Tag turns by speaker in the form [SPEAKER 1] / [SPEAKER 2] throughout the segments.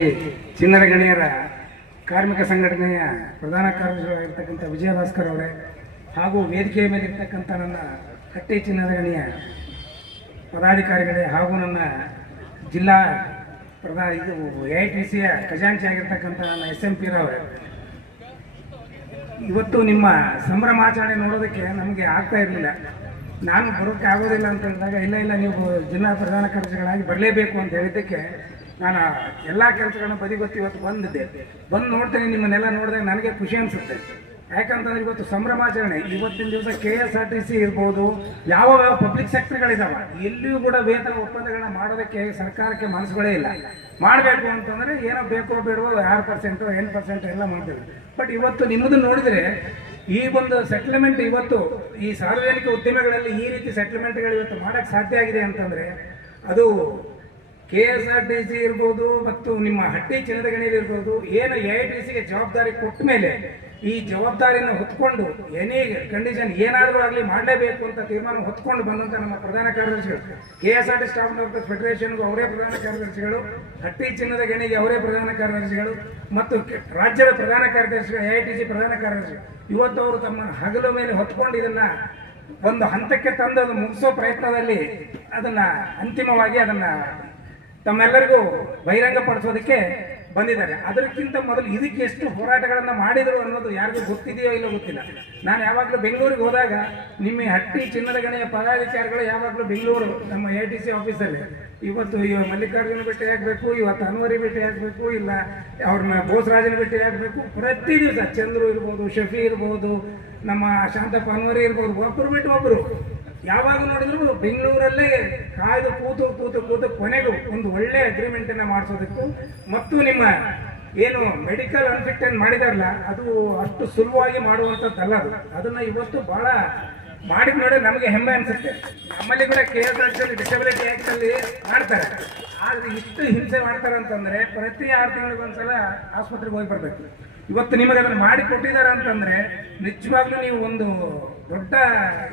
[SPEAKER 1] ಚಿನ್ನದ ಗಣಿಯರ ಕಾರ್ಮಿಕ ಸಂಘಟನೆಯ ಪ್ರಧಾನ ಕಾರ್ಯದರ್ಶಿಗಳಾಗಿರ್ತಕ್ಕಂಥ ವಿಜಯ ಭಾಸ್ಕರ್ ಅವರೇ ಹಾಗೂ ವೇದಿಕೆಯ ಮೇಲೆ ಇರ್ತಕ್ಕಂಥ ನನ್ನ ಹಟ್ಟಿ ಚಿನ್ನದ ಗಣಿಯ ಪದಾಧಿಕಾರಿಗಳೇ ಹಾಗೂ ನನ್ನ ಜಿಲ್ಲಾ ಪ್ರಧಾನ, ಇದು ಎ ಐ ಟಿ ಸಿಯ ಖಜಾಂಚಿ ಆಗಿರ್ತಕ್ಕಂಥ ನನ್ನ ಎಸ್ ಎಂ ಪಿ ಅವರೇ ಇವತ್ತು ನಿಮ್ಮ ಸಂಭ್ರಮಾಚರಣೆ ನೋಡೋದಕ್ಕೆ ನಮಗೆ ಆಗ್ತಾ ಇರಲಿಲ್ಲ. ನಾನು ಬರೋಕ್ಕೆ ಆಗೋದಿಲ್ಲ ಅಂತ ಹೇಳಿದಾಗ, ಇಲ್ಲ ಇಲ್ಲ, ನೀವು ಜಿಲ್ಲಾ ಪ್ರಧಾನ ಕಾರ್ಯದರ್ಶಿಗಳಾಗಿ ಬರಲೇಬೇಕು ಅಂತ ಹೇಳಿದ್ದಕ್ಕೆ ನಾನು ಎಲ್ಲ ಕೆಲಸಗಳನ್ನ ಬದಿಗೊತ್ತಿ ಇವತ್ತು ಬಂದಿದ್ದೆ. ಬಂದು ನೋಡ್ತೇನೆ, ನಿಮ್ಮನ್ನೆಲ್ಲ ನೋಡಿದಾಗ ನನಗೆ ಖುಷಿ ಅನಿಸುತ್ತೆ. ಯಾಕಂತಂದ್ರೆ ಇವತ್ತು ಸಂಭ್ರಮಾಚರಣೆ, ಇವತ್ತಿನ ದಿವಸ K S R T C ಇರ್ಬೋದು, ಯಾವ ಯಾವ ಪಬ್ಲಿಕ್ ಸೆಕ್ಟರ್ಗಳಿದಾವೆ ಎಲ್ಲಿಯೂ ಕೂಡ ವೇತನ ಒಪ್ಪಂದಗಳನ್ನ ಮಾಡೋದಕ್ಕೆ ಸರ್ಕಾರಕ್ಕೆ ಮನಸ್ಸುಗಳೇ ಇಲ್ಲ. ಮಾಡಬೇಕು ಅಂತಂದ್ರೆ ಏನೋ ಬೇಕೋ ಬೇಡವೋ ಆರು ಪರ್ಸೆಂಟು ಎಂಟು ಪರ್ಸೆಂಟ್ ಎಲ್ಲ ಮಾಡ್ತೀವಿ. ಬಟ್ ಇವತ್ತು ನಿಮ್ಮದು ನೋಡಿದ್ರೆ ಈ ಒಂದು ಸೆಟ್ಲ್ಮೆಂಟ್ ಇವತ್ತು, ಈ ಸಾರ್ವಜನಿಕ ಉದ್ಯಮಗಳಲ್ಲಿ ಈ ರೀತಿ ಸೆಟ್ಲ್ಮೆಂಟ್ಗಳು ಇವತ್ತು ಮಾಡಕ್ಕೆ ಸಾಧ್ಯ ಆಗಿದೆ ಅಂತಂದ್ರೆ ಅದು K S R T C ಇರ್ಬೋದು ಮತ್ತು ನಿಮ್ಮ ಹಟ್ಟಿ ಚಿನ್ನದ ಗಣಿಯಲ್ಲಿ ಇರ್ಬೋದು, ಏನು ಎ ಐ ಟಿ ಸಿಗೆ ಜವಾಬ್ದಾರಿ ಕೊಟ್ಟ ಮೇಲೆ ಈ ಜವಾಬ್ದಾರಿಯನ್ನು ಹೊತ್ಕೊಂಡು ಎನಿ ಕಂಡೀಷನ್ ಏನಾದರೂ ಆಗಲಿ ಮಾಡಲೇಬೇಕು ಅಂತ ತೀರ್ಮಾನ ಹೊತ್ಕೊಂಡು ಬಂದಂತ ನಮ್ಮ ಪ್ರಧಾನ ಕಾರ್ಯದರ್ಶಿಗಳು. K S R T staff workers ಫೆಡರೇಷನ್ಗೂ ಅವರೇ ಪ್ರಧಾನ ಕಾರ್ಯದರ್ಶಿಗಳು, ಹಟ್ಟಿ ಚಿನ್ನದ ಗಣಿಗೆ ಅವರೇ ಪ್ರಧಾನ ಕಾರ್ಯದರ್ಶಿಗಳು ಮತ್ತು ರಾಜ್ಯದ ಪ್ರಧಾನ ಕಾರ್ಯದರ್ಶಿಗಳು ಎ ಐ ಟಿ ಸಿ ಪ್ರಧಾನ ಕಾರ್ಯದರ್ಶಿ ಇವತ್ತು ಅವರು ತಮ್ಮ ಹಗಲು ಮೇಲೆ ಹೊತ್ಕೊಂಡು ಇದನ್ನ ಒಂದು ಹಂತಕ್ಕೆ ತಂದು ಅದು ಮುಗಿಸೋ ಪ್ರಯತ್ನದಲ್ಲಿ ಅದನ್ನು ಅಂತಿಮವಾಗಿ ಅದನ್ನ ತಮ್ಮೆಲ್ಲರಿಗೂ ಬಹಿರಂಗ ಪಡಿಸೋದಕ್ಕೆ ಬಂದಿದ್ದಾರೆ. ಅದಕ್ಕಿಂತ ಮೊದಲು ಇದಕ್ಕೆ ಎಷ್ಟು ಹೋರಾಟಗಳನ್ನು ಮಾಡಿದರು ಅನ್ನೋದು ಯಾರಿಗೂ ಗೊತ್ತಿದೆಯೋ ಇಲ್ಲೋ ಗೊತ್ತಿಲ್ಲ. ನಾನು ಯಾವಾಗಲೂ ಬೆಂಗಳೂರಿಗೆ ಹೋದಾಗ ನಿಮ್ಮ ಹಟ್ಟಿ ಚಿನ್ನದ ಗಣಿಯ ಪದಾಧಿಕಾರಿಗಳು ಯಾವಾಗಲೂ ಬೆಂಗಳೂರು ನಮ್ಮ ಎ ಟಿ ಸಿ ಆಫೀಸಲ್ಲಿ ಇವತ್ತು ಇವ ಮಲ್ಲಿಕಾರ್ಜುನ ಭೇಟಿ ಆಗಬೇಕು, ಇವತ್ತು ಅನ್ವರಿ ಭೇಟಿ ಆಗಬೇಕು, ಇಲ್ಲ ಅವ್ರನ್ನ ಬೋಸರಾಜನ ಭೇಟಿ ಆಗಬೇಕು. ಪ್ರತಿ ದಿವಸ ಚಂದ್ರು ಇರ್ಬೋದು, ಶಫಿ ಇರ್ಬೋದು, ನಮ್ಮ ಶಾಂತಪ್ಪ ಅನ್ವರಿ ಇರ್ಬೋದು ಒಬ್ಬರು ಬಿಟ್ಟು ಒಬ್ಬರು ಯಾವಾಗ ನೋಡಿದ್ರು ಬೆಂಗಳೂರಲ್ಲೇ ಕಾಯ್ದು ಕೂತು ಕೂತು ಕೂತು ಕೊನೆಗೂ ಒಂದು ಒಳ್ಳೆ ಅಗ್ರಿಮೆಂಟ್ ಅನ್ನ ಮಾಡಿಸೋದಕ್ಕೂ. ಮತ್ತು ನಿಮ್ಮ ಏನು ಮೆಡಿಕಲ್ ಅನ್ಫಿಟ್ ಮಾಡಿದಾರಲ್ಲ ಅದು ಅಷ್ಟು ಸುಲಭವಾಗಿ ಮಾಡುವಂಥದ್ದಲ್ಲ ಅದು. ಅದನ್ನ ಇವತ್ತು ಬಹಳ ಮಾಡಿದ ನೋಡಿ ನಮಗೆ ಹೆಮ್ಮೆ ಅನ್ಸುತ್ತೆ. ನಮ್ಮಲ್ಲಿ ಕೂಡ K S R disability act ಅಲ್ಲಿ ಮಾಡ್ತಾರೆ. ಆದರೆ ಇಷ್ಟು ಹಿಂಸೆ ಮಾಡ್ತಾರೆ ಅಂತಂದ್ರೆ ಪ್ರತಿ ಆರು ತಿಂಗಳಿಗೆ ಒಂದ್ಸಲ ಆಸ್ಪತ್ರೆಗೆ ಹೋಗಿ ಬರ್ಬೇಕು. ಇವತ್ತು ನಿಮಗೆ ಅದನ್ನು ಮಾಡಿ ಕೊಟ್ಟಿದ್ದಾರೆ ಅಂತಂದ್ರೆ ನಿಜವಾಗ್ಲೂ ನೀವು ಒಂದು ದೊಡ್ಡ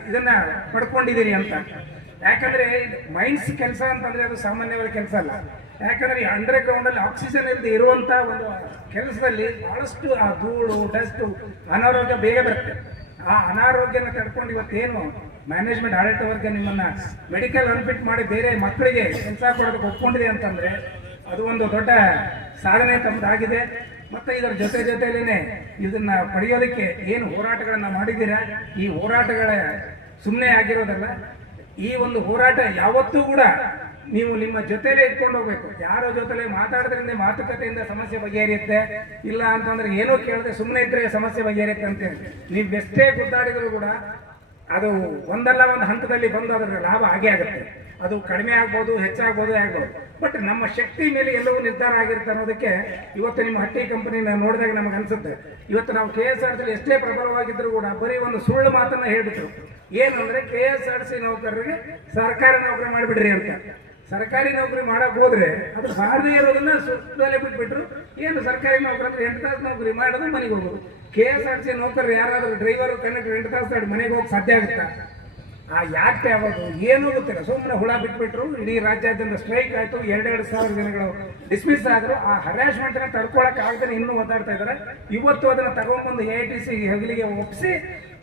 [SPEAKER 1] ಇದನ್ನ ಪಡ್ಕೊಂಡಿದ್ದೀರಿ ಅಂತ. ಯಾಕಂದ್ರೆ ಮೈನ್ಸ್ ಕೆಲಸ ಅಂತಂದ್ರೆ ಅದು ಸಾಮಾನ್ಯವಾದ ಕೆಲಸ ಅಲ್ಲ. ಯಾಕಂದ್ರೆ ಈ ಅಂಡರ್ ಗ್ರೌಂಡ್ ಅಲ್ಲಿ ಆಕ್ಸಿಜನ್ ಇಲ್ಲದೆ ಇರುವಂಥ ಒಂದು ಕೆಲಸದಲ್ಲಿ ಬಹಳಷ್ಟು ಆ ಧೂಳು, ಡಸ್ಟು, ಅನಾರೋಗ್ಯ ಬೇಗ ಬರುತ್ತೆ. ಆ ಅನಾರೋಗ್ಯನ ತಡ್ಕೊಂಡು ಇವತ್ತೇನು ಮ್ಯಾನೇಜ್ಮೆಂಟ್ ಆಡಳಿತ ವರ್ಗ ನಿಮ್ಮನ್ನ ಮೆಡಿಕಲ್ ಅನ್ಫಿಟ್ ಮಾಡಿ ಬೇರೆ ಮಕ್ಕಳಿಗೆ ಕೆಲಸ ಕೊಡೋದಕ್ಕೆ ಒಪ್ಕೊಂಡಿದೆ ಅಂತಂದ್ರೆ ಅದು ಒಂದು ದೊಡ್ಡ ಸಾಧನೆ ತಮ್ಮದಾಗಿದೆ. ಮತ್ತೆ ಇದರ ಜೊತೆ ಜೊತೆಲೇನೆ ಇದನ್ನ ಪಡೆಯೋದಕ್ಕೆ ಏನು ಹೋರಾಟಗಳನ್ನ ಮಾಡಿದ್ದೀರಾ? ಈ ಹೋರಾಟಗಳ ಸುಮ್ಮನೆ ಆಗಿರೋದಲ್ಲ. ಈ ಒಂದು ಹೋರಾಟ ಯಾವತ್ತೂ ಕೂಡ ನೀವು ನಿಮ್ಮ ಜೊತೆಲೇ ಇಟ್ಕೊಂಡು ಹೋಗ್ಬೇಕು. ಯಾರ ಜೊತೆಲೆ ಮಾತಾಡೋದ್ರಿಂದ ಮಾತುಕತೆಯಿಂದ ಸಮಸ್ಯೆ ಬಗೆಹರಿಯುತ್ತೆ. ಇಲ್ಲ ಅಂತಂದ್ರೆ ಏನೋ ಕೇಳದೆ ಸುಮ್ಮನೆ ಇದ್ರೆ ಸಮಸ್ಯೆ ಬಗೆಹರಿಯುತ್ತೆ ಅಂತೇಳಿ. ನೀವು ಎಷ್ಟೇ ಗುದ್ದಾಡಿದ್ರು ಕೂಡ ಅದು ಒಂದಲ್ಲ ಒಂದು ಹಂತದಲ್ಲಿ ಬಂದು ಅದರ ಲಾಭ ಆಗೇ ಆಗುತ್ತೆ. ಅದು ಕಡಿಮೆ ಆಗ್ಬೋದು, ಹೆಚ್ಚಾಗ್ಬೋದು, ಆಗ್ಬೋದು. ಬಟ್ ನಮ್ಮ ಶಕ್ತಿ ಮೇಲೆ ಎಲ್ಲವೂ ನಿರ್ಧಾರ ಆಗಿರುತ್ತೆ ಅನ್ನೋದಕ್ಕೆ ಇವತ್ತು ನಿಮ್ಮ ಹಟ್ಟಿ ಕಂಪನಿನ ನೋಡಿದಾಗ ನಮಗೆ ಅನ್ಸುತ್ತೆ. ಇವತ್ತು ನಾವು ಕೆ ಎಸ್ ಆರ್ ಸಿ ಎಷ್ಟೇ ಪ್ರಬಲವಾಗಿದ್ದರೂ ಕೂಡ ಬರೀ ಒಂದು ಸುಳ್ಳು ಮಾತನ್ನ ಹೇಳ್ಬಿಟ್ರು. ಏನಂದ್ರೆ ಕೆ ಎಸ್ ಆರ್ ಸಿ ನೌಕರರಿಗೆ ಸರ್ಕಾರ ನೌಕರಿ ಮಾಡಿಬಿಡ್ರಿ ಅಂತ. ಸರ್ಕಾರಿ ನೌಕರಿ ಮಾಡಕ್ ಹೋದ್ರೆ ಅದು ಬಾರದೇ ಇರೋದನ್ನ ಸುತ್ತಲೇ ಬಿಟ್ಬಿಟ್ರು. ಏನು ಸರ್ಕಾರಿ ನೌಕರಿ ಅಂದ್ರೆ ಎಂಟು ತಾಸು ನೌಕರಿ ಮಾಡಿದ್ರೆ ಮನೆಗೆ ಹೋಗೋದು. ಕೆ ಎಸ್ ಆರ್ ಸಿ ನೌಕರರು ಯಾರಾದ್ರೂ ಡ್ರೈವರ್ ಕಂಡಕ್ಟರ್ ಎಂಟು ತಾಸು ಮನೆಗೆ ಹೋಗಿ ಸಾಧ್ಯ ಆಗುತ್ತಾ? ಆ ಯಾಕೆ ಯಾವಾಗ ಏನೂ ಗೊತ್ತಿಲ್ಲ. ಸುಮ್ಮನೆ ಹುಳ ಬಿಟ್ಬಿಟ್ರು, ಇಡೀ ರಾಜ್ಯಾದ್ಯಂತ ಸ್ಟ್ರೈಕ್ ಆಯ್ತು. ಎರಡೆರಡು ಸಾವಿರ ಜನಗಳು ಡಿಸ್ಮಿಸ್ ಆದ್ರು. ಆ ಹರಾಸ್ಮೆಂಟ್ ತಡ್ಕೊಳಕ್ಕೆ ತಡ್ಕೊಳಕ್ ಆಗದೆ ಇನ್ನೂ ಓದಾಡ್ತಾ ಇದ್ದಾರೆ ಇವತ್ತು ಅದನ್ನ ತಗೊಂಡ್ಬಂದು ಎ ಟಿ ಸಿ ಹೆಗಲಿಗೆ ಒಪ್ಪಿಸಿ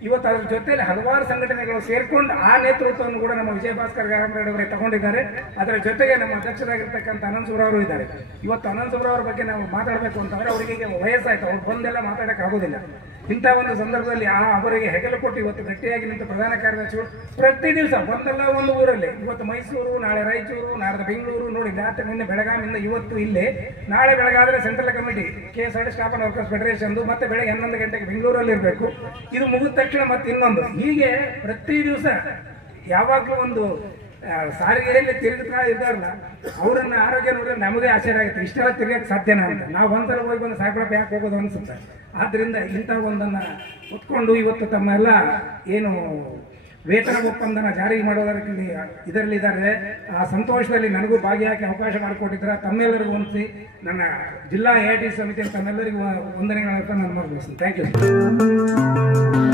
[SPEAKER 1] ಇವತ್ತು ಅದ್ರ ಜೊತೆಯಲ್ಲಿ ಹಲವಾರು ಸಂಘಟನೆಗಳು ಸೇರ್ಕೊಂಡು ಆ ನೇತೃತ್ವವನ್ನು ಕೂಡ ನಮ್ಮ ವಿಜಯ ಭಾಸ್ಕರ್ ಅವರೇ ತಗೊಂಡಿದ್ದಾರೆ. ಅದರ ಜೊತೆಗೆ ನಮ್ಮ ಅಧ್ಯಕ್ಷರಾಗಿರ್ತಕ್ಕಂಥ ಅನಂತ ಅವರು ಇದ್ದಾರೆ. ಇವತ್ತು ಅನಂತ ಅವರ ಬಗ್ಗೆ ನಾವು ಮಾತಾಡಬೇಕು ಅಂತಂದ್ರೆ ಅವರಿಗೆ ವಯಸ್ಸಾಯ್ತು. ಅವ್ರು ಬಂದೆಲ್ಲ ಮಾತಾಡಕ್ ಆಗೋದಿಲ್ಲ. ಇಂಥ ಒಂದು ಸಂದರ್ಭದಲ್ಲಿ ಆ ಅವರಿಗೆ ಹೆಗಲು ಕೊಟ್ಟು ಇವತ್ತು ಗಟ್ಟಿಯಾಗಿ ನಿಂತ ಪ್ರಧಾನ ಕಾರ್ಯದರ್ಶಿಗಳು ಪ್ರತಿ ದಿವಸ ಒಂದಲ್ಲ ಒಂದು ಊರಲ್ಲಿ, ಇವತ್ತು ಮೈಸೂರು, ನಾಳೆ ರಾಯಚೂರು ನಾಳೆ ಬೆಂಗಳೂರು ನೋಡಿ, ರಾತ್ರಿ ನಿನ್ನೆ ಬೆಳಗಾವಿಯಿಂದ ಇವತ್ತು ಇಲ್ಲಿ, ನಾಳೆ ಬೆಳಗಾದ್ರೆ central committee K S R staff and workers ಫೆಡರೇಷನ್ದು ಮತ್ತೆ ಬೆಳಗ್ಗೆ ಹನ್ನೊಂದು ಗಂಟೆಗೆ ಬೆಂಗಳೂರಲ್ಲಿ ಇರಬೇಕು. ಇದು ಮುಗಿದ ತಕ್ಷಣ ಮತ್ತೆ ಇನ್ನೊಂದು ಹೀಗೆ ಪ್ರತಿ ದಿವಸ ಯಾವಾಗಲೂ ಒಂದು ಸಾರಿಗೆಯಲ್ಲಿ ತಿರುಗುತ್ತಾ ಇದ್ದಾರಲ್ಲ ಅವರನ್ನ ಆರೋಗ್ಯ ನೋಡಿದ್ರೆ ನಮಗೆ ಆಶ್ಚರ್ಯ ಆಗುತ್ತೆ. ಇಷ್ಟೆಲ್ಲ ತಿರುಗಕ್ಕೆ ಸಾಧ್ಯನಾ ಅಂತ. ನಾವು ಒಂದ್ಸಲ ಹೋಗಿ ಬಂದು ಸಾಕಪ್ಪ ಯಾಕೆ ಹೋಗೋದು ಅನ್ಸುತ್ತೆ. ಆದ್ದರಿಂದ ಇಂಥ ಒಂದನ್ನ ಹೊತ್ಕೊಂಡು ಇವತ್ತು ತಮ್ಮೆಲ್ಲ ಏನು ವೇತನ ಒಪ್ಪಂದನ ಜಾರಿ ಮಾಡೋದರಲ್ಲಿ ಇದರಲ್ಲಿ ಇದ್ದಾರೆ ಆ ಸಂತೋಷದಲ್ಲಿ ನನಗೂ ಭಾಗಿಯಾಗಿ ಅವಕಾಶ ಮಾಡಿಕೊಟ್ಟಿದ್ರೆ ತಮ್ಮೆಲ್ಲರಿಗೂ ಹೊಂದಿಸಿ ನನ್ನ ಜಿಲ್ಲಾ ಎ ಟಿ ಸಮಿತಿ ತಮ್ಮೆಲ್ಲರಿಗೂ ವಂದನೆಗಳನ್ನು ನಾನು ಮಾಡ್ಬೋದು thank you